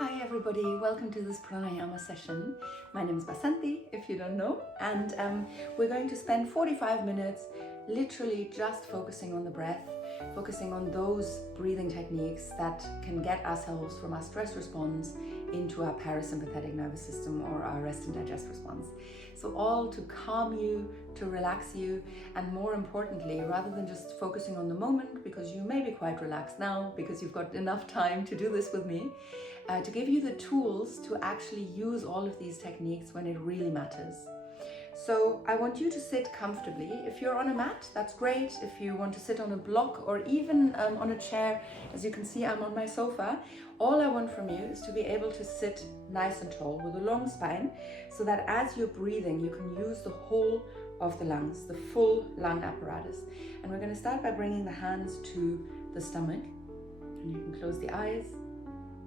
Hi everybody, welcome to this pranayama session. My name is Basanti, if you don't know, and we're going to spend 45 minutes literally just focusing on the breath, focusing on those breathing techniques that can get ourselves from our stress response into our parasympathetic nervous system or our rest and digest response. So all to calm you, to relax you, and more importantly, rather than just focusing on the moment, because you may be quite relaxed now because you've got enough time to do this with me, to give you the tools to actually use all of these techniques when it really matters. So I want you to sit comfortably. If you're on a mat, that's great. If you want to sit on a block or even on a chair, as you can see, I'm on my sofa. All I want from you is to be able to sit nice and tall with a long spine, so that as you're breathing, you can use the whole of the lungs, the full lung apparatus. And we're going to start by bringing the hands to the stomach. And you can close the eyes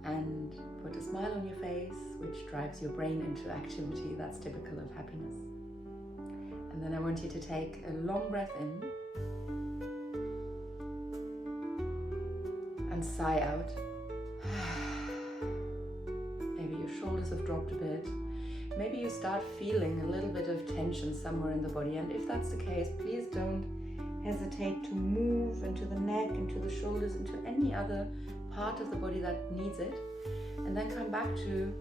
and put a smile on your face, which drives your brain into activity. That's typical of happiness. And then I want you to take a long breath in and sigh out. Maybe your shoulders have dropped a bit. Maybe you start feeling a little bit of tension somewhere in the body. And if that's the case, please don't hesitate to move into the neck, into the shoulders, into any other part of the body that needs it. And then come back to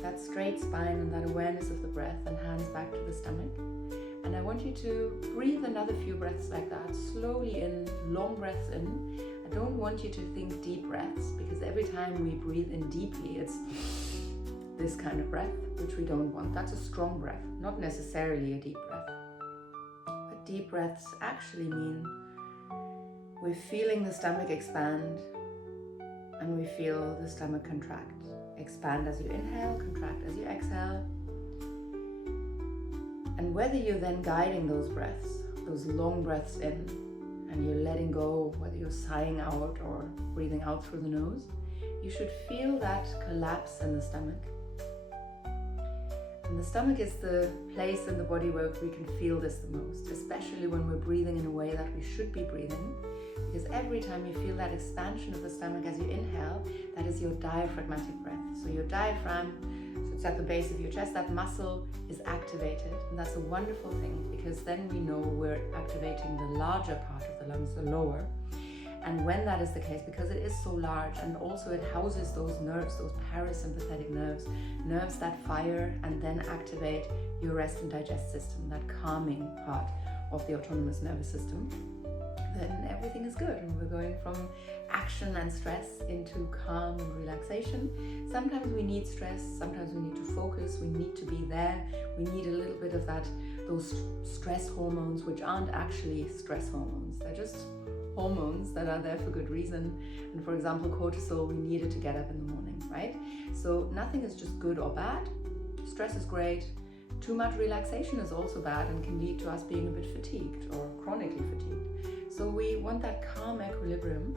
that straight spine and that awareness of the breath, and hands back to the stomach. And I want you to breathe another few breaths like that, slowly in, long breaths in. I don't want you to think deep breaths, because every time we breathe in deeply, it's this kind of breath, which we don't want. That's a strong breath, not necessarily a deep breath. But deep breaths actually mean we're feeling the stomach expand, and we feel the stomach contract. Expand as you inhale, contract as you exhale. And whether you're then guiding those breaths, those long breaths in, and you're letting go, whether you're sighing out or breathing out through the nose, you should feel that collapse in the stomach. And the stomach is the place in the body where we can feel this the most, especially when we're breathing in a way that we should be breathing. Because every time you feel that expansion of the stomach as you inhale, that is your diaphragmatic breath. So your diaphragm, so it's at the base of your chest, that muscle is activated. And that's a wonderful thing, because then we know we're activating the larger part of the lungs, the lower. And when that is the case, because it is so large, and also it houses those nerves, those parasympathetic nerves, nerves that fire and then activate your rest and digest system, that calming part of the autonomous nervous system, then everything is good, and we're going from action and stress into calm and relaxation. Sometimes we need stress, sometimes we need to focus, we need to be there, we need a little bit of that, those stress hormones, which aren't actually stress hormones, they're just hormones that are there for good reason. And for example, cortisol, we need it to get up in the morning, right? So nothing is just good or bad. Stress is great. Too much relaxation is also bad and can lead to us being a bit fatigued or chronically fatigued. So we want that calm equilibrium.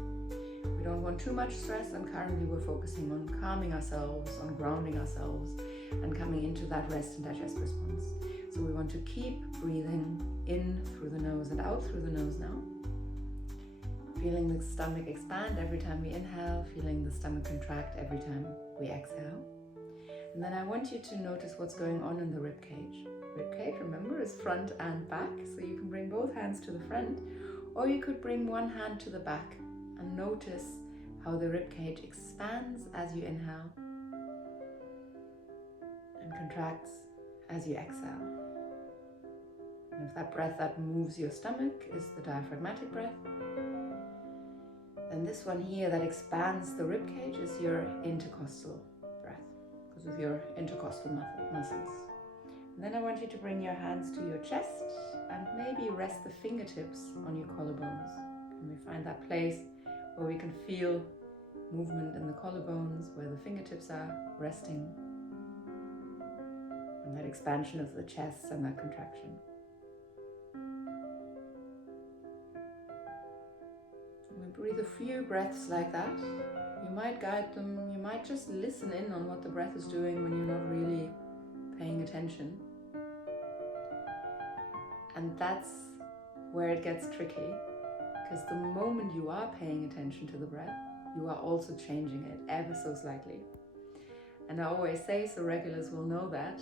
We don't want too much stress, and currently we're focusing on calming ourselves, on grounding ourselves, and coming into that rest and digest response. So we want to keep breathing in through the nose and out through the nose now. Feeling the stomach expand every time we inhale, feeling the stomach contract every time we exhale. And then I want you to notice what's going on in the rib cage. Rib cage, remember, is front and back, so you can bring both hands to the front, or you could bring one hand to the back and notice how the rib cage expands as you inhale and contracts as you exhale. And if that breath that moves your stomach is the diaphragmatic breath, then this one here that expands the rib cage is your intercostal breath, because of your intercostal muscles. And then I want you to bring your hands to your chest and maybe rest the fingertips on your collarbones. Can we find that place where we can feel movement in the collarbones, where the fingertips are resting, and that expansion of the chest and that contraction. We breathe a few breaths like that. You might guide them, you might just listen in on what the breath is doing when you're not really paying attention. And that's where it gets tricky, because the moment you are paying attention to the breath, you are also changing it ever so slightly. And I always say, so regulars will know that,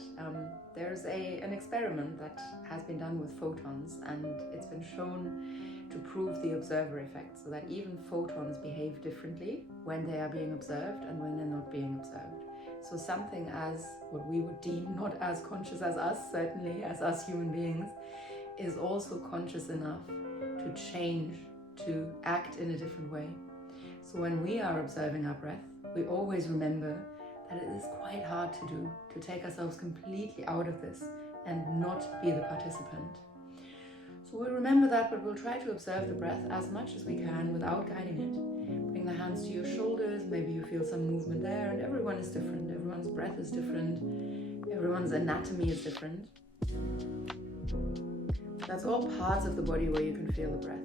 there's an experiment that has been done with photons, and it's been shown to prove the observer effect, so that even photons behave differently when they are being observed and when they're not being observed. So something as what we would deem not as conscious as us, certainly as us human beings, is also conscious enough to change, to act in a different way. So when we are observing our breath, we always remember that it is quite hard to do, to take ourselves completely out of this and not be the participant. So we'll remember that, but we'll try to observe the breath as much as we can without guiding it. Bring the hands to your shoulders, maybe you feel some movement there, and everyone is different. Everyone's breath is different. Everyone's anatomy is different. That's all parts of the body where you can feel the breath.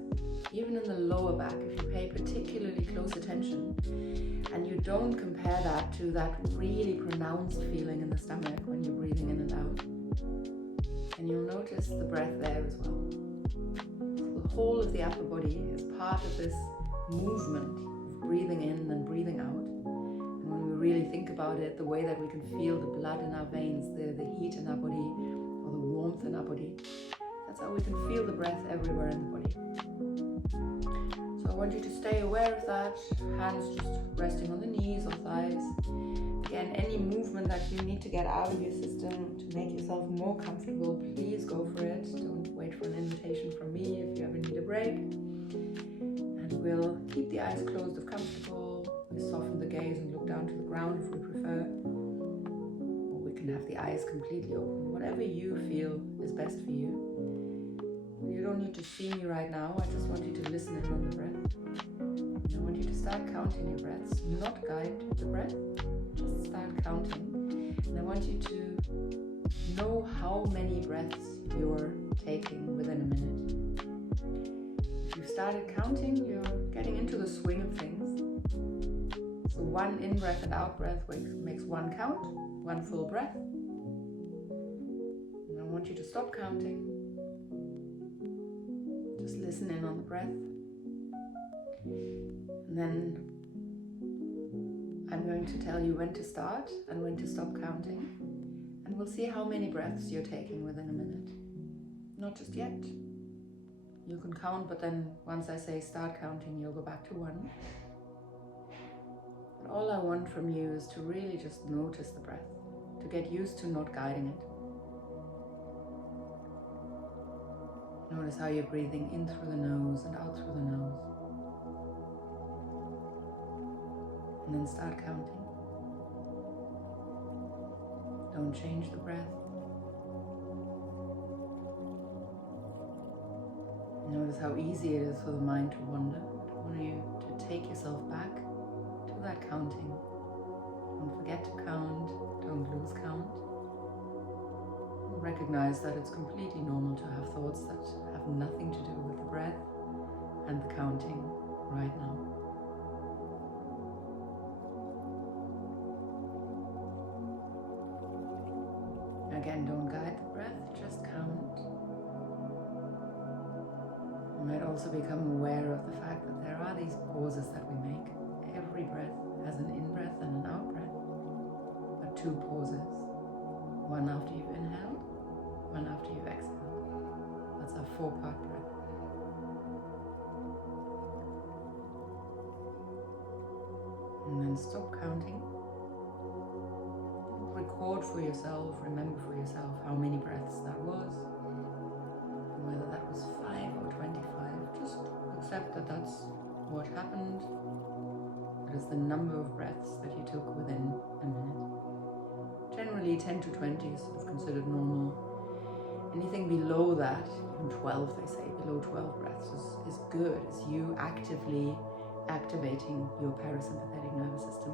Even in the lower back, if you pay particularly close attention and you don't compare that to that really pronounced feeling in the stomach when you're breathing in and out, and you'll notice the breath there as well. So the whole of the upper body is part of this movement of breathing in and breathing out. And when we really think about it, the way that we can feel the blood in our veins, the heat in our body, or the warmth in our body, that's how we can feel the breath everywhere in the body. So I want you to stay aware of that, hands just resting on the knees or thighs. Again, any movement that you need to get out of your system to make yourself more comfortable, please go for it. Don't wait for an invitation from me if you ever need a break. And we'll keep the eyes closed if comfortable. We soften the gaze and look down to the ground if we prefer. Or we can have the eyes completely open, whatever you feel is best for you. You don't need to see me right now, I just want you to listen in on the breath. I want you to start counting your breaths, not guide the breath, just start counting. And I want you to know how many breaths you're taking within a minute. If you've started counting, you're getting into the swing of things. So one in-breath and out-breath makes one count, one full breath. And I want you to stop counting. Just listen in on the breath. And then I'm going to tell you when to start and when to stop counting. And we'll see how many breaths you're taking within a minute. Not just yet. You can count, but then once I say start counting, you'll go back to 1. But all I want from you is to really just notice the breath, to get used to not guiding it. Notice how you're breathing in through the nose and out through the nose. And then start counting. Don't change the breath. Notice how easy it is for the mind to wander. I want you to take yourself back to that counting. Don't forget to count. Don't lose count. Recognize that it's completely normal to have thoughts that have nothing to do with the breath and the counting right now. Again, don't guide the breath, just count. You might also become aware of the fact that there are these pauses that we make. Every breath has an in-breath and an out-breath, but 2 pauses. One after you've inhaled, one after you've exhaled. That's our 4-part breath. And then stop counting. Record for yourself, remember for yourself how many breaths that was. And whether that was 5 or 25, just accept that that's what happened. That is the number of breaths that you took within a minute. Generally 10 to 20 is sort of considered normal. Anything below that, even 12 they say, below 12 breaths is good. It's you actively activating your parasympathetic nervous system.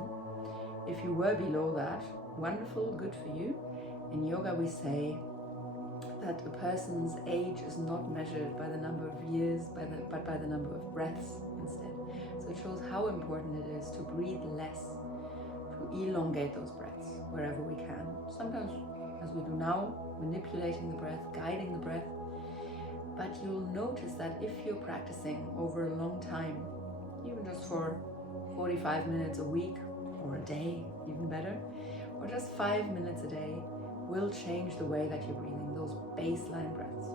If you were below that, wonderful, good for you. In yoga we say that a person's age is not measured by the number of years, but by the number of breaths instead. So it shows how important it is to breathe less, to elongate those breaths wherever we can. Sometimes, as we do now, manipulating the breath, guiding the breath. But you'll notice that if you're practicing over a long time, even just for 45 minutes a week or a day, even better, or just 5 minutes a day will change the way that you're breathing, those baseline breaths.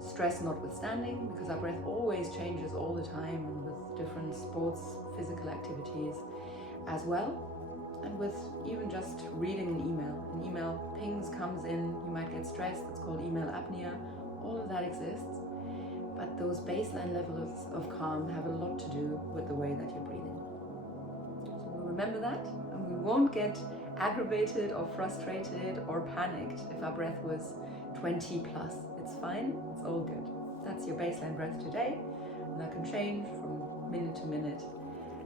Stress notwithstanding, because our breath always changes all the time, and with different sports, physical activities as well. And with even just reading an email pings, comes in, you might get stressed, it's called email apnea, all of that exists. But those baseline levels of calm have a lot to do with the way that you're breathing. So we'll remember that, and we won't get aggravated or frustrated or panicked if our breath was 20 plus. It's fine, it's all good. That's your baseline breath today, and that can change from minute to minute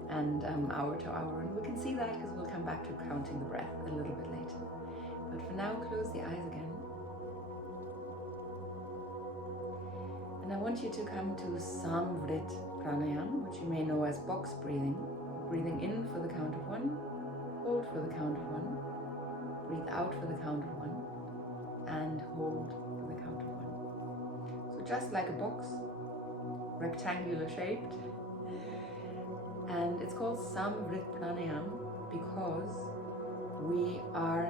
and hour to hour, and we can see that because we'll come back to counting the breath a little bit later. But for now, close the eyes again, and I want you to come to Vritti Pranayama, which you may know as box breathing. Breathing in for the count of 1, hold for the count of 1, breathe out for the count of 1, and hold for the count of 1. So just like a box, rectangular shaped. And it's called Vritti Pranayama because we are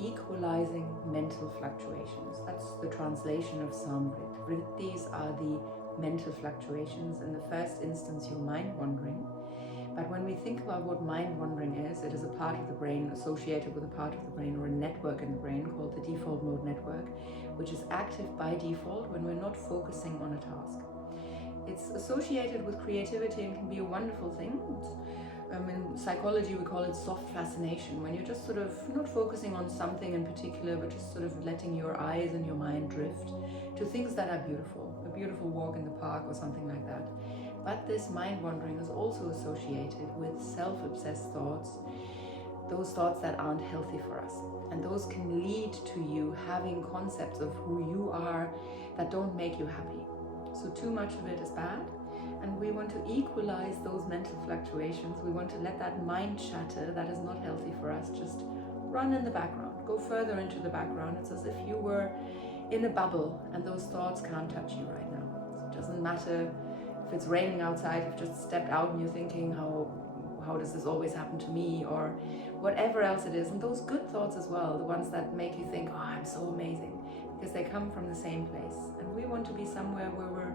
equalizing mental fluctuations. That's the translation of Samvrit. Vrittis are the mental fluctuations. In the first instance, your mind wandering. But when we think about what mind wandering is, it is a part of the brain associated with a part of the brain, or a network in the brain called the default mode network, which is active by default when we're not focusing on a task. It's associated with creativity and can be a wonderful thing. In psychology, we call it soft fascination, when you're just sort of not focusing on something in particular, but just sort of letting your eyes and your mind drift to things that are beautiful, a beautiful walk in the park or something like that. But this mind wandering is also associated with self-obsessed thoughts, those thoughts that aren't healthy for us. And those can lead to you having concepts of who you are that don't make you happy. So too much of it is bad, and we want to equalize those mental fluctuations. We want to let that mind chatter that is not healthy for us just run in the background, go further into the background. It's as if you were in a bubble and those thoughts can't touch you right now. So it doesn't matter if it's raining outside, you've just stepped out and you're thinking, how does this always happen to me, or whatever else it is. And those good thoughts as well, the ones that make you think, oh, I'm so amazing, because they come from the same place. And we want to be somewhere where we're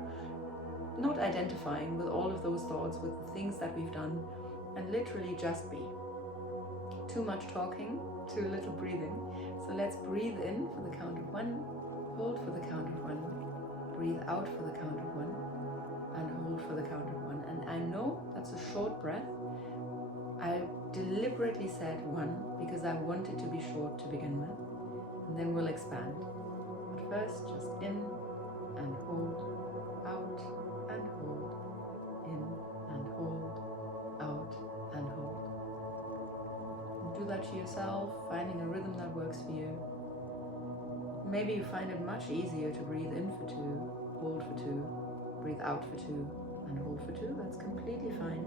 not identifying with all of those thoughts, with the things that we've done, and literally just be. Too much talking, too little breathing. So let's breathe in for the count of 1, hold for the count of 1, breathe out for the count of 1, and hold for the count of 1. And I know that's a short breath. I deliberately said 1 because I want it to be short to begin with, and then we'll expand. But first, just in and hold, out and hold, in and hold, out and hold. And do that to yourself, finding a rhythm that works for you. Maybe you find it much easier to breathe in for 2, hold for 2, breathe out for 2, and hold for 2. That's completely fine.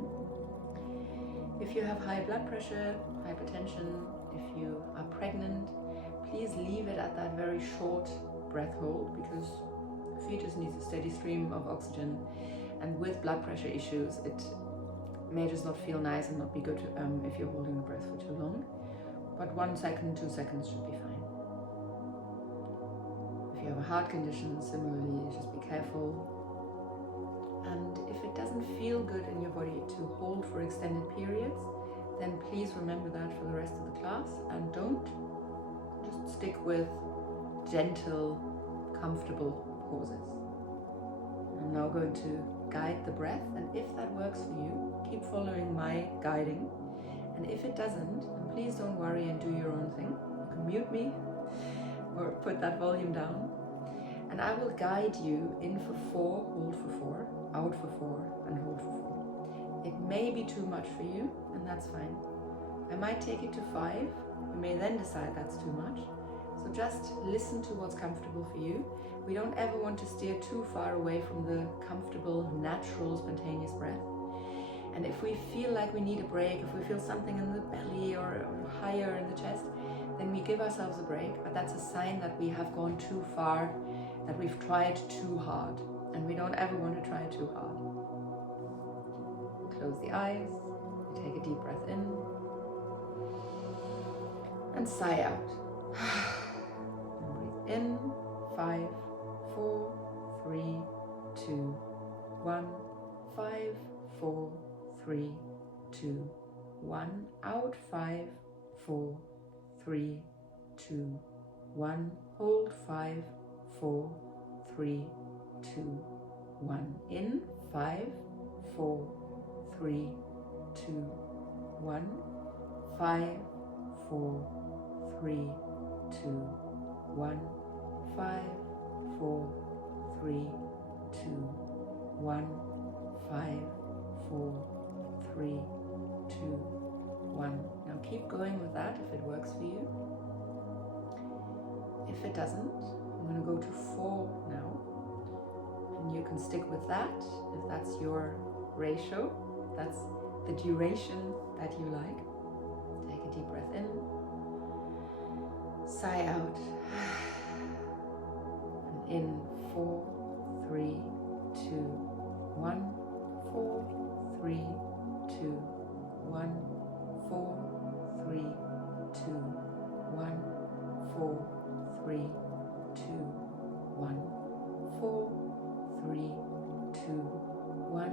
If you have high blood pressure, hypertension, if you are pregnant, please leave it at that very short breath hold, because the fetus needs a steady stream of oxygen, and with blood pressure issues it may just not feel nice and not be good if you're holding the breath for too long. But 1 second, 2 seconds should be fine. If you have a heart condition, similarly, just be careful. And if it doesn't feel good in your body to hold for extended periods, then please remember that for the rest of the class, and don't. Just stick with gentle, comfortable pauses. I'm now going to guide the breath, and if that works for you, keep following my guiding. And if it doesn't, then please don't worry and do your own thing. You can mute me or put that volume down. And I will guide you in for 4, hold for 4, out for 4, and hold for 4. It may be too much for you, and that's fine. I might take it to 5. You may then decide that's too much. So just listen to what's comfortable for you. We don't ever want to steer too far away from the comfortable, natural, spontaneous breath. And if we feel like we need a break, if we feel something in the belly or higher in the chest, then we give ourselves a break. But that's a sign that we have gone too far, that we've tried too hard. And we don't ever want to try too hard. Close the eyes, take a deep breath in, And sigh out. And breathe in. 5, 4, 3, 2, 1. 5, 4, 3, 2, 1. Out. 5, 4, 3, 2, 1. Hold. 5, 4, 3, 2, 1. In. 5, 4, 3, 2, 1. 5, 4, 3, 2, 1. 5, 4, 3, 2, 1. 5, 4, 3, 2, 1. Now keep going with that if it works for you. If it doesn't, I'm going to go to 4 now. And you can stick with that if that's your ratio. That's the duration that you like. Take a deep breath in. Sigh out. And in 4, 3, 2, 1. 4, 3, 2, 1. 4, 3, 2, 1. 4, 3, 2, 1. 4, 3, 2, 1.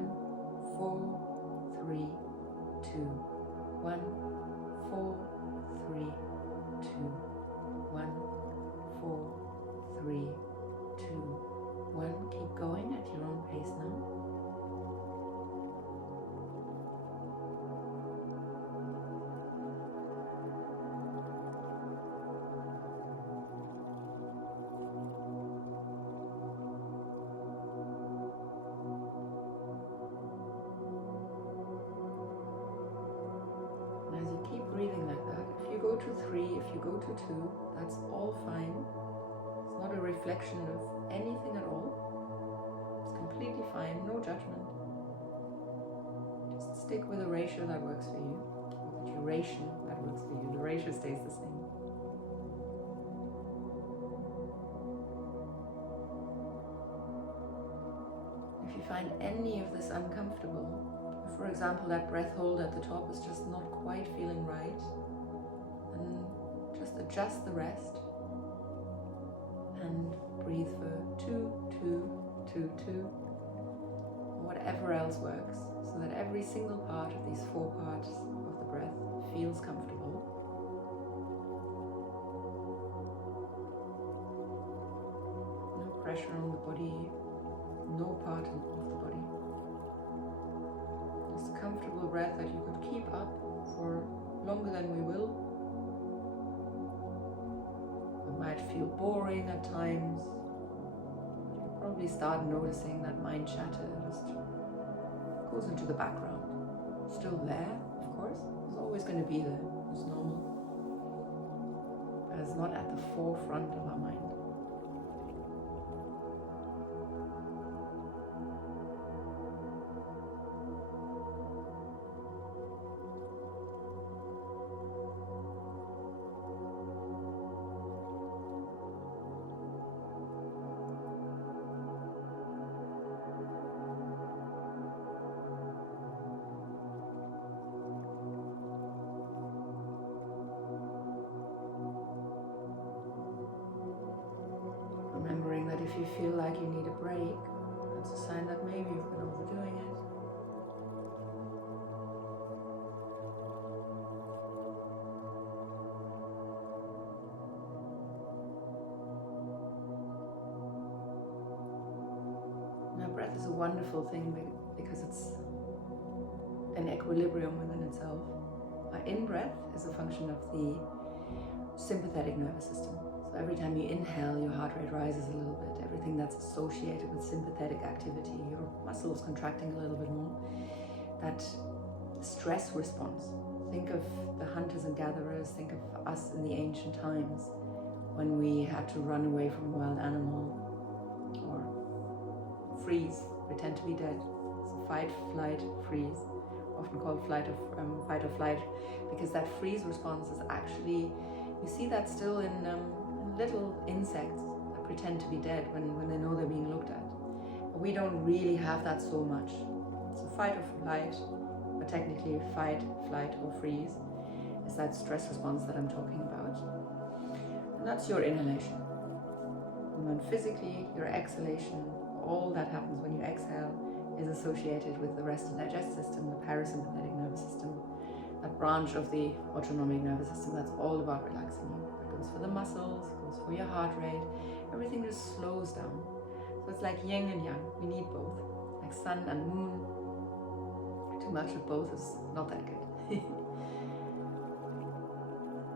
4, 3, 2, 1. 4, 3, 2, 1. 4, 3, 2, 1. Keep going at your own pace now. Go to 3, if you go to 2, that's all fine. It's not a reflection of anything at all. It's completely fine, no judgment. Just stick with a ratio that works for you, with the duration that works for you. The ratio stays the same. If you find any of this uncomfortable, for example, that breath hold at the top is just not quite feeling right, and just adjust the rest and breathe for 2, 2, 2, 2, or whatever else works, so that every single part of these 4 parts of the breath feels comfortable. No pressure on the body, no part of the body. Just a comfortable breath that you could keep up for longer than we will. It might feel boring at times. You'll probably start noticing that mind chatter just goes into the background. Still there, of course. It's always going to be there. It's normal. But it's not at the forefront of our mind. Remembering that if you feel like you need a break, that's a sign that maybe you've been overdoing it. Now, breath is a wonderful thing because it's an equilibrium within itself. Our in-breath is a function of the sympathetic nervous system. So every time you inhale, your heart rate rises a little bit. Everything that's associated with sympathetic activity, your muscles contracting a little bit more. That stress response. Think of the hunters and gatherers, think of us in the ancient times when we had to run away from a wild animal or freeze, pretend to be dead. So fight, flight, freeze, often called fight or flight, because that freeze response is actually, you see that still in little insects that pretend to be dead when they know they're being looked at. But we don't really have that so much. So fight or flight, but technically fight, flight or freeze, is that stress response that I'm talking about. And that's your inhalation. And then physically, your exhalation, all that happens when you exhale is associated with the rest and digest system, the parasympathetic nervous system, that branch of the autonomic nervous system that's all about relaxing you. It goes for the muscles, it goes for your heart rate, everything just slows down. So it's like yin and yang, we need both, like sun and moon. Too much of both is not that good.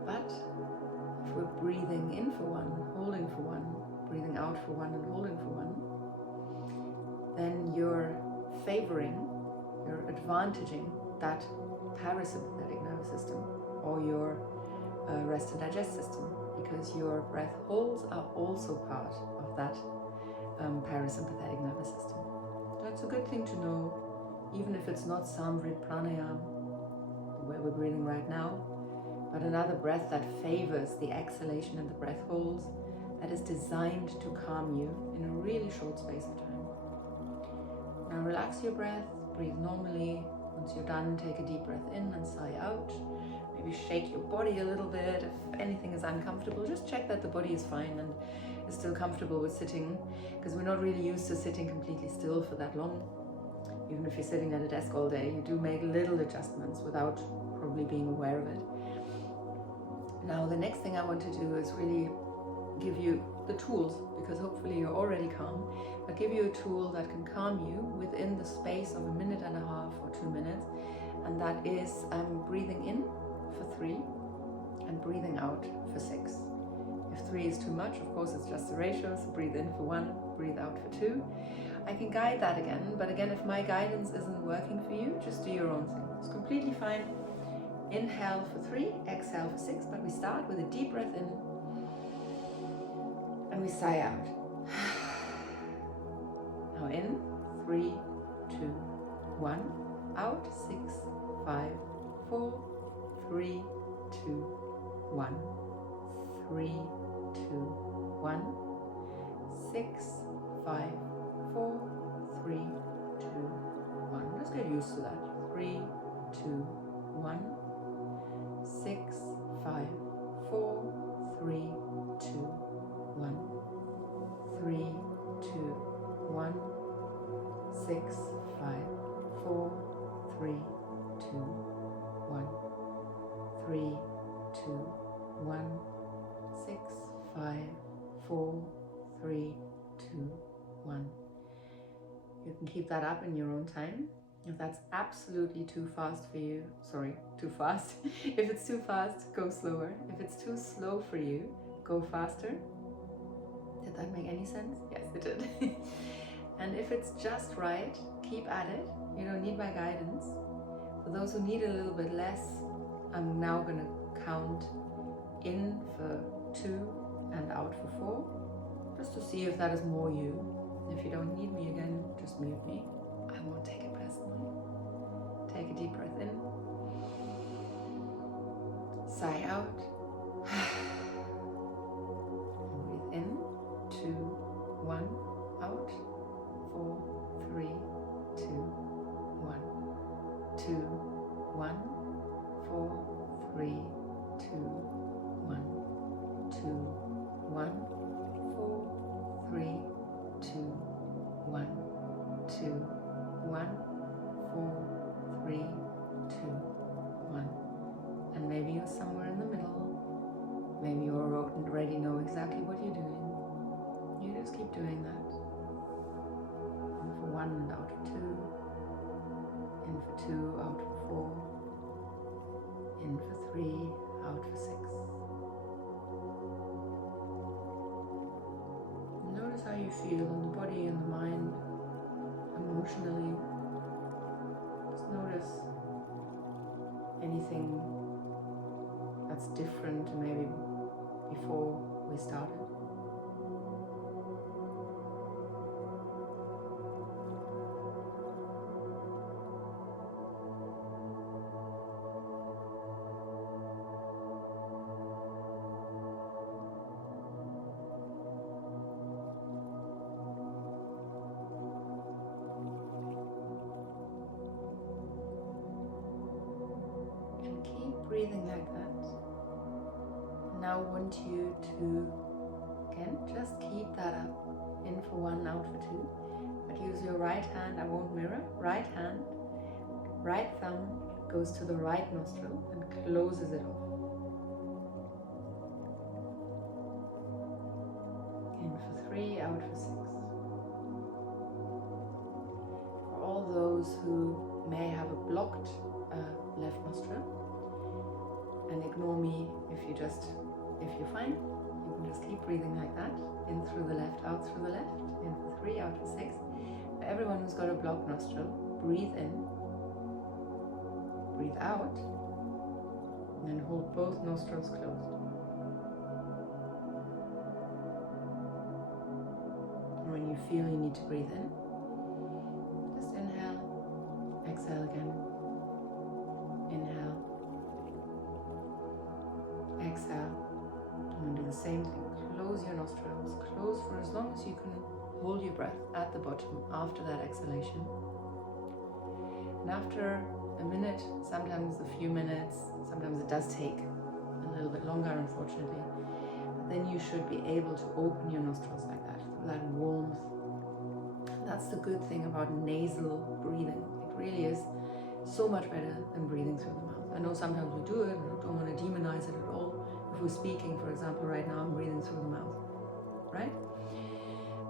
But if we're breathing in for one, holding for one, breathing out for one and holding for one, then you're favoring, you're advantaging that parasympathetic nervous system or your rest and digest system, because your breath holds are also part of that parasympathetic nervous system. That's a good thing to know, even if it's not some Vritti Pranayama, where we're breathing right now, but another breath that favors the exhalation and the breath holds, that is designed to calm you in a really short space of time. Now relax your breath, breathe normally. Once you're done, take a deep breath in and sigh out. Maybe shake your body a little bit. If anything is uncomfortable, just check that the body is fine and is still comfortable with sitting, because we're not really used to sitting completely still for that long. Even if you're sitting at a desk all day, you do make little adjustments without probably being aware of it. Now the next thing I want to do is really give you the tools, because hopefully you're already calm, but give you a tool that can calm you within the space of 1.5 minutes or 2 minutes, and that is breathing in for 3 and breathing out for 6. If 3 is too much, of course it's just a ratio, so breathe in for 1, breathe out for 2. I can guide that again, but again, if my guidance isn't working for you, just do your own thing. It's completely fine. Inhale for 3, exhale for 6, but we start with a deep breath in and we sigh out. Now in, 3, 2, 1, out, 6, 5, 4, 3, 2, 1, 3, 2, 1, 6, 5, 4, 3, 2, 1. Let's get used to that. 3, 2, 1, 6, 5, 4, 3, 2, 1, 3, 2, 1, 6, 5, 4, 3, 2, 1, 3, 2, 1, 6, 5, 4, 3, 2, 1. You can keep that up in your own time. If that's absolutely too fast for you, too fast. If it's too fast, go slower. If it's too slow for you, go faster. Did that make any sense? Yes, it did. And if it's just right, keep at it. You don't need my guidance. For those who need a little bit less, I'm now going to count in for 2 and out for 4, just to see if that is more you. If you don't need me again, just mute me. I won't take it personally. Take a deep breath in. Sigh out. And breathe in. 2, 1. Out. 4, 3, 2, 1. 2, 1. 4, 3, 2, 1. 2, 1. 4, 3, 2, 1. 2, 1, 4, 3, 2, 1. And maybe you're somewhere in the middle. Maybe you already know exactly what you're doing. You just keep doing that. In for 1 and out for 2. In for 2, out for 4. In for 3, out for 6. Notice how you feel in the body and the mind. Emotionally, just notice anything that's different to maybe before we started. Breathing like that. now want you to, again, just keep that up. In for 1, out for 2. But use your right hand, I won't mirror, right hand, right thumb goes to the right nostril and closes it off. In for 3, out for 6. For all those who may have a blocked left nostril, and ignore me if you're fine, you can just keep breathing like that, in through the left, out through the left, in for 3, out for 6. For everyone who's got a blocked nostril, breathe in, breathe out, and then hold both nostrils closed. And when you feel you need to breathe in, just inhale, exhale again, inhale, exhale, and do the same thing. Close your nostrils, close for as long as you can hold your breath at the bottom after that exhalation. And after a minute, sometimes a few minutes, sometimes it does take a little bit longer, unfortunately, but then you should be able to open your nostrils like that, through that warmth. That's the good thing about nasal breathing. It really is so much better than breathing through the mouth. I know sometimes we do it, and I don't want to demonize it at all. If we're speaking, for example, right now, I'm breathing through the mouth, right?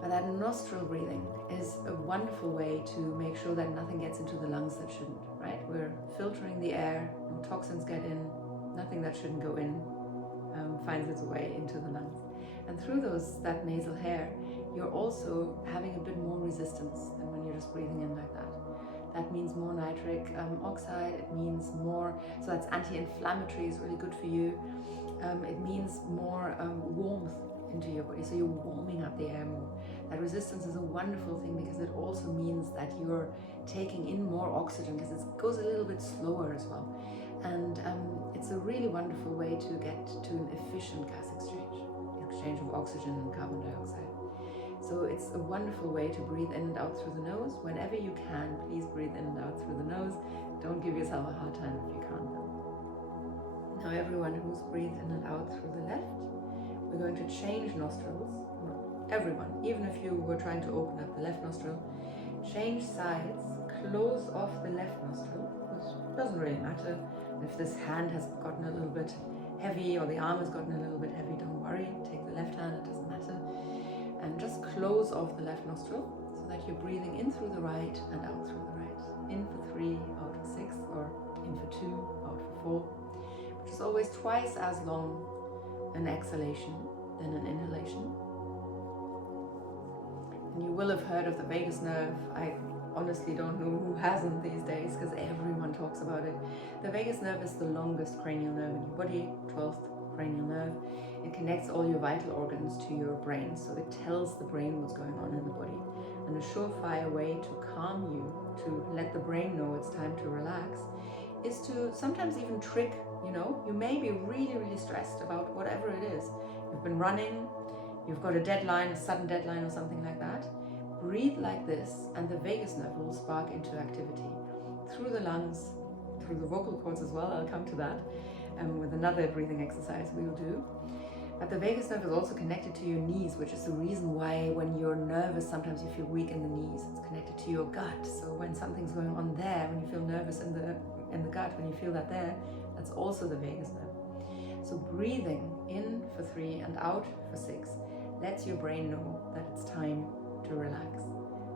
But that nostril breathing is a wonderful way to make sure that nothing gets into the lungs that shouldn't, right? We're filtering the air, no toxins get in, nothing that shouldn't go in finds its way into the lungs. And through that nasal hair, you're also having a bit more resistance than when you're just breathing in like that. That means more nitric oxide, it means more, so that's anti-inflammatory, is really good for you. It means more warmth into your body, so you're warming up the air more. That resistance is a wonderful thing because it also means that you're taking in more oxygen, because it goes a little bit slower as well. And it's a really wonderful way to get to an efficient gas exchange of oxygen and carbon dioxide. So it's a wonderful way to breathe in and out through the nose. Whenever you can, please breathe in and out through the nose. Don't give yourself a hard time if you can't though. Now everyone who's breathed in and out through the left, we're going to change nostrils. Everyone, even if you were trying to open up the left nostril, change sides, close off the left nostril, which doesn't really matter. If this hand has gotten a little bit heavy or the arm has gotten a little bit heavy, don't worry, take the left hand, it doesn't matter. And just close off the left nostril so that you're breathing in through the right and out through the right. In for 3, out for 6, or in for 2, out for 4, which is always twice as long an exhalation than an inhalation. And you will have heard of the vagus nerve. I honestly don't know who hasn't these days, because everyone talks about it. The vagus nerve is the longest cranial nerve in your body, 12th cranial nerve. It connects all your vital organs to your brain, so it tells the brain what's going on in the body. And a surefire way to calm you, to let the brain know it's time to relax, is to sometimes even trick, you may be really, really stressed about whatever it is. You've been running, you've got a deadline, a sudden deadline or something like that. Breathe like this and the vagus nerve will spark into activity. Through the lungs, through the vocal cords as well, I'll come to that with another breathing exercise we will do. But the vagus nerve is also connected to your knees, which is the reason why when you're nervous, sometimes you feel weak in the knees. It's connected to your gut. So when something's going on there, when you feel nervous in the gut, when you feel that there, that's also the vagus nerve. So breathing in for 3 and out for 6 lets your brain know that it's time to relax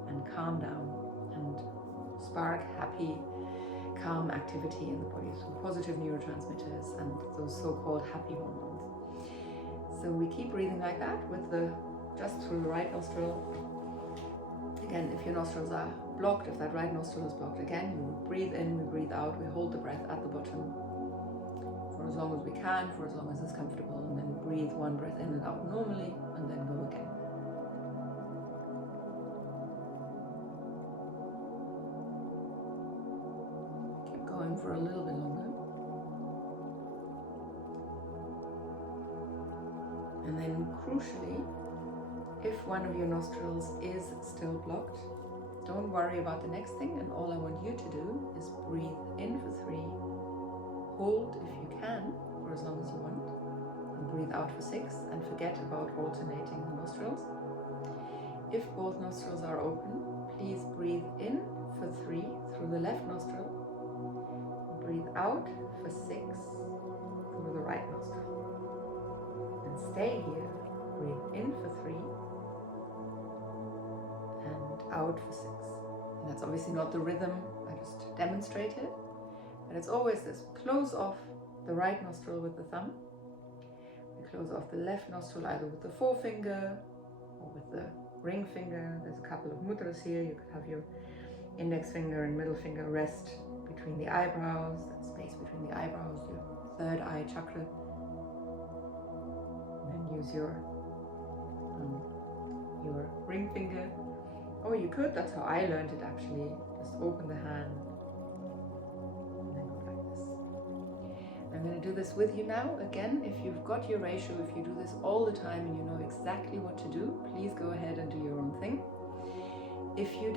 and calm down and spark happy, calm activity in the body, so positive neurotransmitters and those so-called happy hormones. So we keep breathing like that with just through the right nostril. Again, if your nostrils are blocked, if that right nostril is blocked, again, we breathe in, we breathe out, we hold the breath at the bottom for as long as we can, for as long as it's comfortable, and then breathe one breath in and out normally, and then go again. Keep going for a little bit longer. And then crucially, if one of your nostrils is still blocked, don't worry about the next thing, and all I want you to do is breathe in for 3, hold if you can for as long as you want, and breathe breathe out for 6 and forget about alternating the nostrils. If both nostrils are open, please breathe in for 3 through the left nostril. Breathe out for 6 through the right nostril. And stay here. Breathe in for 3 and out for 6. And that's obviously not the rhythm I just demonstrated, but it's always this. Close off the right nostril with the thumb. We close off the left nostril either with the forefinger or with the ring finger. There's a couple of mudras here. You could have your index finger and middle finger rest between the eyebrows, that space between the eyebrows, your third eye chakra. And then use your ring finger. Or you could, that's how I learned it actually, just open the hand and then go like this. I'm going to do this with you now. Again, if you've got your ratio, if you do this all the time and you know exactly what to do, please go ahead and do your own thing. If you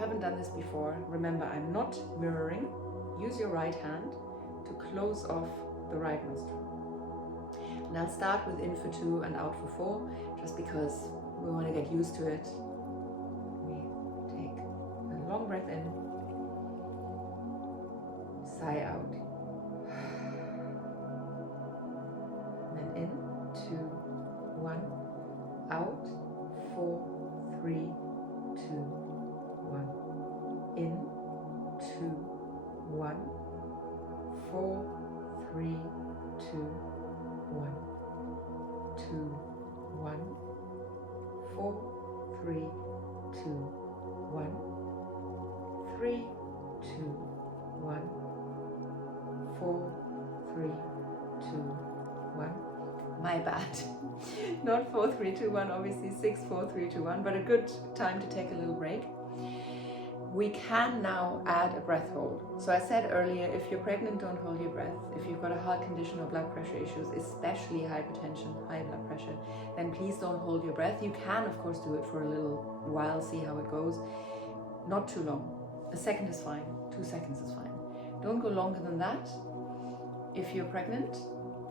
haven't done this before, remember I'm not mirroring. Use your right hand to close off the right nostril. And I'll start with in for 2 and out for 4, just because we want to get used to it. We take a long breath in, sigh out. And then in, 2, 1, out, 4, 3, 2, 1. In, 2, 1, 4, 3, 2, 1, 2, 1, 4, 3, 2, 1, 3, 2, 1, 4, 3, 2, 1. My bad. Not 4, 3, 2, 1, obviously 6, 4, 3, 2, 1, but a good time to take a little break. We can now add a breath hold. So I said earlier, if you're pregnant, don't hold your breath. If you've got a heart condition or blood pressure issues, especially hypertension, high blood pressure, then please don't hold your breath. You can, of course, do it for a little while, see how it goes. Not too long. A second is fine. 2 seconds is fine. Don't go longer than that if you're pregnant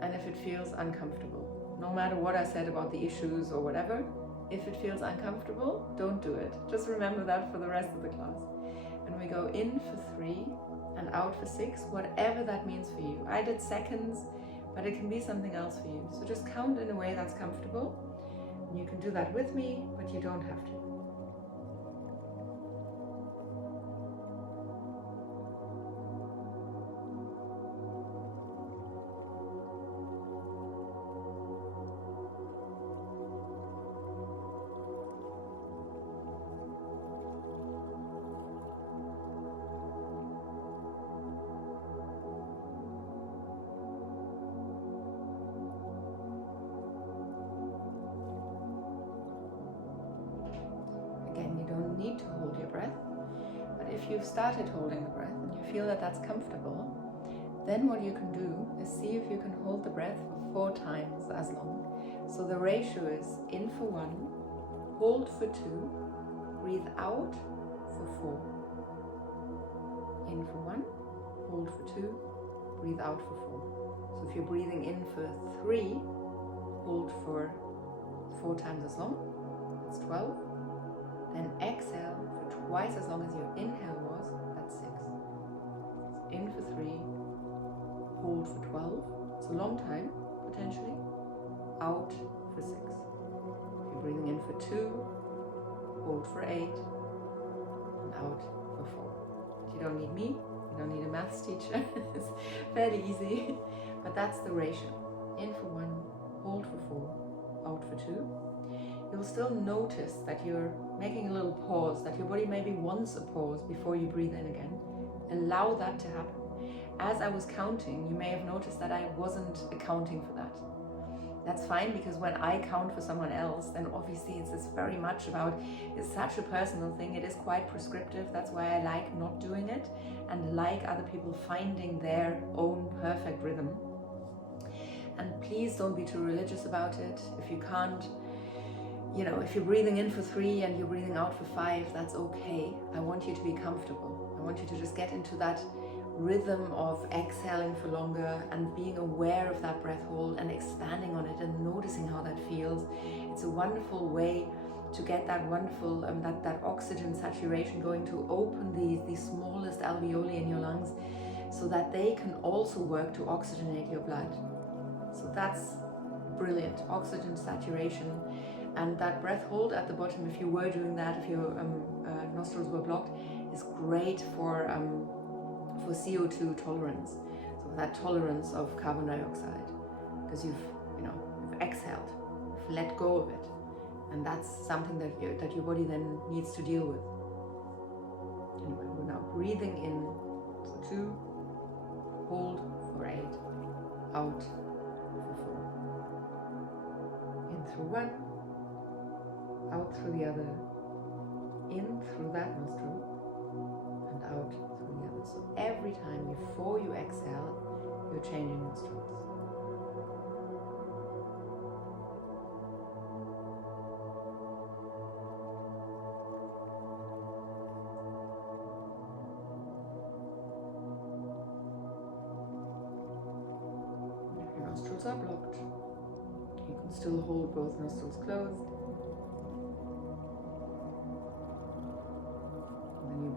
and if it feels uncomfortable. No matter what I said about the issues or whatever, if it feels uncomfortable, don't do it. Just remember that for the rest of the class. And we go in for 3 and out for 6, whatever that means for you. I did seconds, but it can be something else for you. So just count in a way that's comfortable. And you can do that with me, but you don't have to. Again, you don't need to hold your breath, but if you've started holding the breath and you feel that that's comfortable, then what you can do is see if you can hold the breath for 4 times as long. So the ratio is in for 1, hold for 2, breathe out for 4. In for 1, hold for 2, breathe out for 4. So if you're breathing in for 3, hold for 4 times as long, that's 12. Then exhale for twice as long as your inhale was, that's 6. In for 3, hold for 12, it's a long time, potentially. Out for 6. If you're breathing in for 2, hold for 8, and out for 4. You don't need me, you don't need a maths teacher, it's fairly easy, but that's the ratio. In for 1, hold for 4, out for 2. You'll still notice that you're making a little pause, that your body maybe wants a pause before you breathe in again. Allow that to happen. As I was counting, you may have noticed that I wasn't accounting for that. That's fine, because when I count for someone else, then obviously it's very much about, it's such a personal thing, it is quite prescriptive. That's why I like not doing it and like other people finding their own perfect rhythm. And please don't be too religious about it. If you can't, if you're breathing in for 3 and you're breathing out for 5, that's okay. I want you to be comfortable. I want you to just get into that rhythm of exhaling for longer and being aware of that breath hold and expanding on it and wonderful way to get that wonderful, that oxygen saturation going, to open the smallest alveoli in your lungs so that they can also work to oxygenate your blood. So that's brilliant, oxygen saturation. And that breath hold at the bottom, if you were doing that, if your nostrils were blocked, is great for CO2 tolerance. So that tolerance of carbon dioxide, because you've exhaled, you've let go of it, and that's something that your body then needs to deal with. Anyway, we're now breathing in for 2, hold for 8, out for 4. In through 1, out through the other, in through that nostril, and out through the other. So every time before you exhale, you're changing nostrils. If your nostrils are blocked, you can still hold both nostrils closed.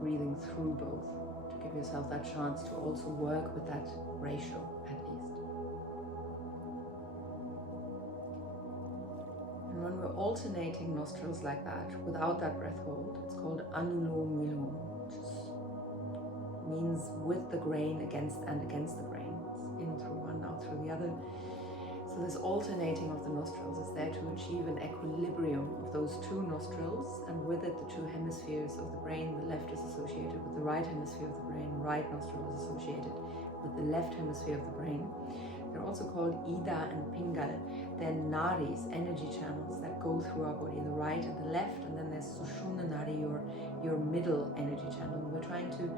Breathing through both to give yourself that chance to also work with that ratio at least. And when we're alternating nostrils like that without that breath hold, it's called Anulom Vilom, which means with the grain against the grain. It's in through one, out through the other. So this alternating of the nostrils is there to achieve an equilibrium of those two nostrils, and with it the two hemispheres of the brain. The left is associated with the right hemisphere of the brain, right nostril is associated with the left hemisphere of the brain. They're also called Ida and Pingal. They're nadis, energy channels that go through our body, the right and the left, and then there's Shodhana Nadi, your middle energy channel. We're trying to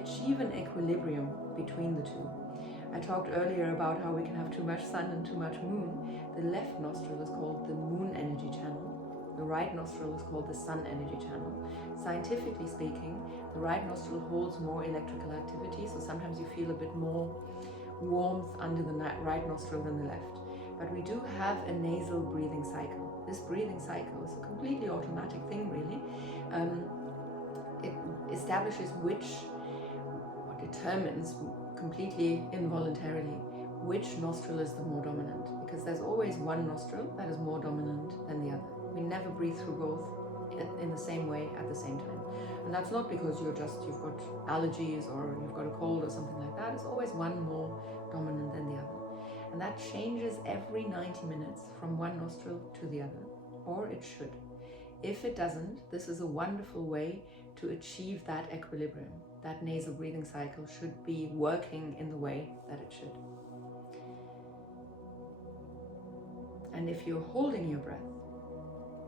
achieve an equilibrium between the two. I talked earlier about how we can have too much sun and too much moon. The left nostril is called the moon energy channel. The right nostril is called the sun energy channel. Scientifically speaking, the right nostril holds more electrical activity, so sometimes you feel a bit more warmth under the right nostril than the left. But we do have a nasal breathing cycle. This breathing cycle is a completely automatic thing, really. It establishes determines completely involuntarily which nostril is the more dominant, because there's always one nostril that is more dominant than the other. We never breathe through both in the same way at the same time. And that's not because you've got allergies or you've got a cold or something like that. It's always one more dominant than the other. And that changes every 90 minutes from one nostril to the other, or it should. If it doesn't, this is a wonderful way to achieve that equilibrium. That nasal breathing cycle should be working in the way that it should. And if you're holding your breath,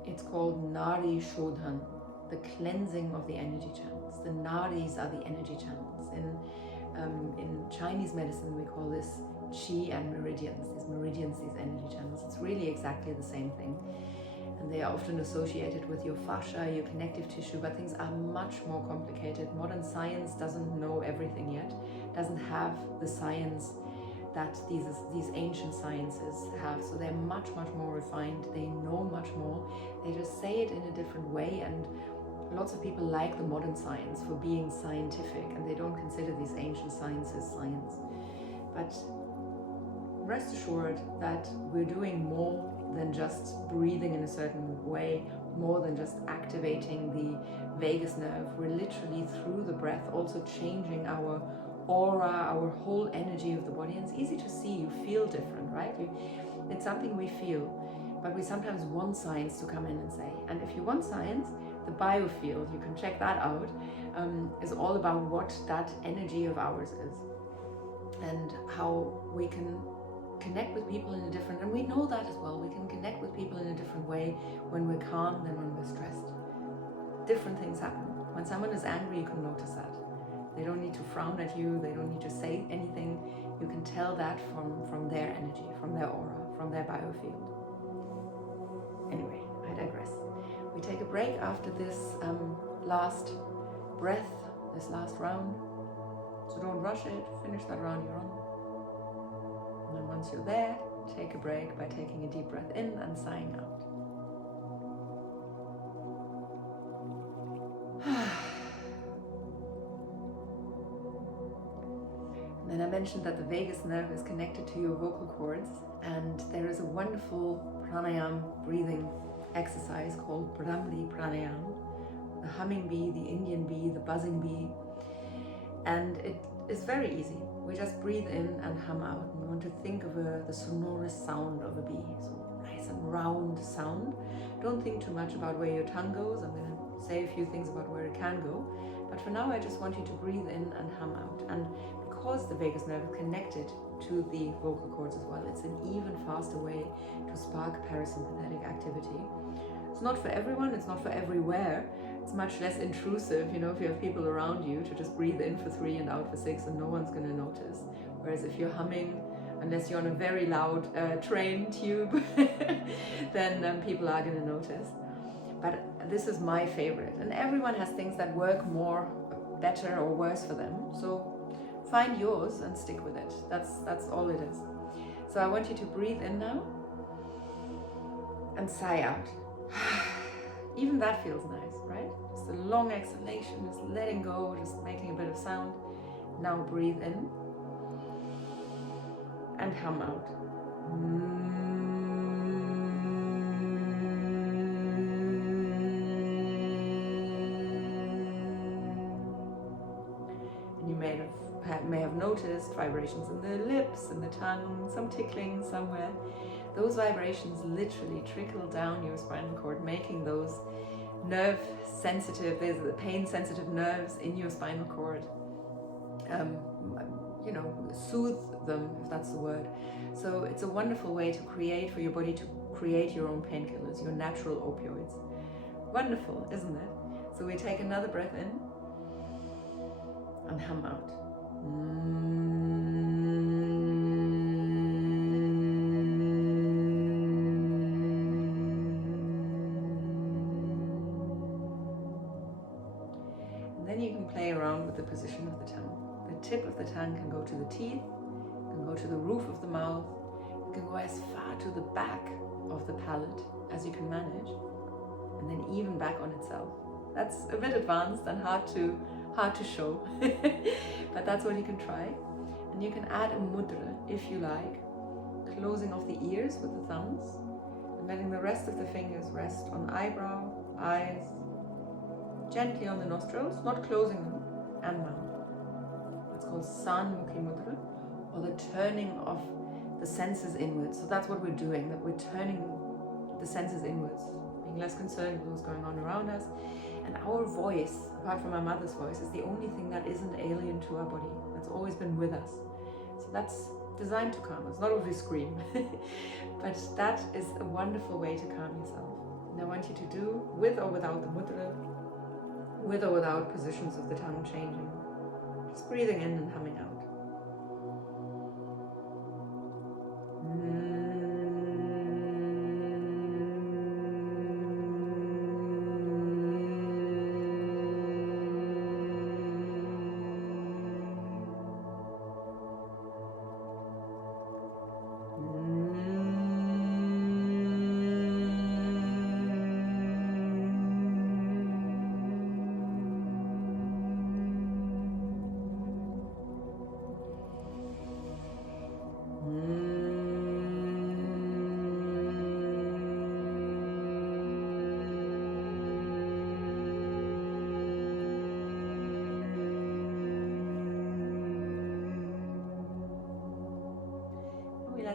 it's called Nadi Shodhana, the cleansing of the energy channels. The nadis are the energy channels. In Chinese medicine, we call this qi and meridians. These energy channels. It's really exactly the same thing. And they are often associated with your fascia, your connective tissue, but things are much more complicated. Modern science doesn't know everything yet, doesn't have the science that these ancient sciences have. So they're much, much more refined. They know much more. They just say it in a different way. And lots of people like the modern science for being scientific, and they don't consider these ancient sciences science. But rest assured that we're doing more than just breathing in a certain way, more than just activating the vagus nerve. We're literally, through the breath, also changing our aura, our whole energy of the body. And it's easy to see, you feel different, right? It's something we feel, but we sometimes want science to come in and say. And if you want science, the biofield, you can check that out, is all about what that energy of ours is and how we can connect with people in a different, and we know that as well, we can connect with people in a different way when we're calm than when we're stressed. Different things happen. When someone is angry, you can notice that. They don't need to frown at you, they don't need to say anything. You can tell that from their energy, from their aura, from their biofield. Anyway, I digress. We take a break after this last breath, this last round. So don't rush it, finish that round you're on. And then once you're there, take a break by taking a deep breath in and sighing out. mentioned that the vagus nerve is connected to your vocal cords, and there is a wonderful pranayama breathing exercise called Vritti Pranayama, the humming bee, the Indian bee, the buzzing bee, and it is very easy. We just breathe in and hum out, and we want to think of the sonorous sound of a bee, so nice and round sound. Don't think too much about where your tongue goes. I'm going to say a few things about where it can go, but for now I just want you to breathe in and hum out. And because the vagus nerve is connected to the vocal cords as well, it's an even faster way to spark parasympathetic activity. It's not for everyone, it's not for everywhere. It's much less intrusive, if you have people around you, to just breathe in for 3 and out for 6 and no one's going to notice. Whereas if you're humming, unless you're on a very loud train tube, then people are going to notice. But this is my favorite, and everyone has things that work more, better or worse for them. So find yours and stick with it. That's all it is. So I want you to breathe in now and sigh out. Even that feels nice, right? Just a long exhalation, just letting go, just making a bit of sound. Now breathe in and hum out. And you may have noticed vibrations in the lips, in the tongue, some tickling somewhere. Those vibrations literally trickle down your spinal cord, making those nerve sensitive, there's the pain sensitive nerves in your spinal cord, soothe them, if that's the word. So it's a wonderful way to create, for your body to create your own painkillers, your natural opioids. Wonderful, isn't it? So we take another breath in and hum out. The position of the tongue. The tip of the tongue can go to the teeth, can go to the roof of the mouth, it can go as far to the back of the palate as you can manage, and then even back on itself. That's a bit advanced and hard to show, but that's what you can try. And you can add a mudra if you like, closing off the ears with the thumbs and letting the rest of the fingers rest on eyebrow, eyes, gently on the nostrils, not closing them, and mouth. It's called Sanmukhi Mudra, or the turning of the senses inwards. So that's what we're doing, that we're turning the senses inwards, being less concerned with what's going on around us. And our voice, apart from our mother's voice, is the only thing that isn't alien to our body. That's always been with us. So that's designed to calm us, not if we scream. But that is a wonderful way to calm yourself. And I want you to do, with or without the mudra, with or without positions of the tongue changing. Just breathing in and humming out.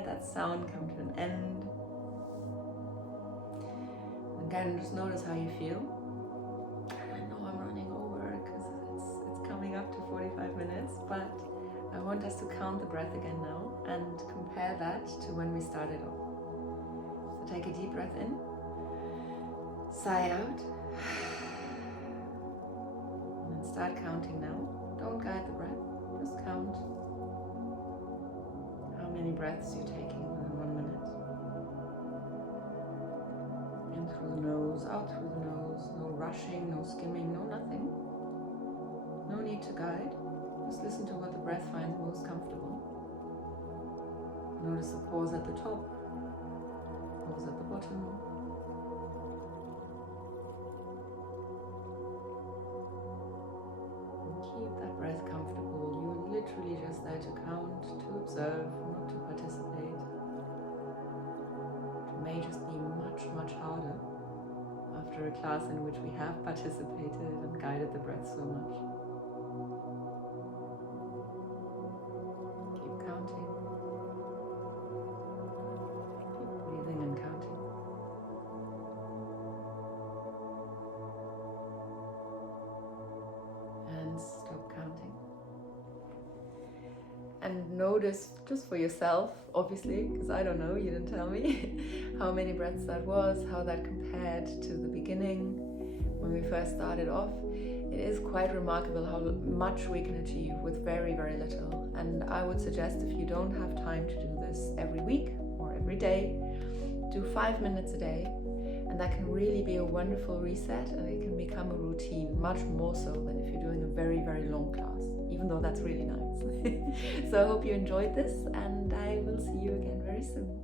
That sound come to an end. Again, just notice how you feel. I know I'm running over because it's coming up to 45 minutes, but I want us to count the breath again now and compare that to when we started off. So take a deep breath in, sigh out, and then start counting now. Don't guide the breath, just count how many breaths you're taking within 1 minute. In through the nose, out through the nose. No rushing, no skimming, no nothing. No need to guide. Just listen to what the breath finds most comfortable. Notice the pause at the top, pause at the bottom. keep that breath comfortable. You're literally just there to count, to observe, not to participate. It may just be much, much harder after a class in which we have participated and guided the breath so much. Keep counting. Keep breathing and counting. And stop counting. And notice just for yourself, obviously, because I don't know, you didn't tell me, how many breaths that was, how that compared to the beginning when we first started off. It is quite remarkable how much we can achieve with very, very little. And I would suggest, if you don't have time to do this every week or every day, do 5 minutes a day. And that can really be a wonderful reset, and it can become a routine, much more so than if you're doing a very, very long class, even though that's really nice. So I hope you enjoyed this, and I will see you again very soon.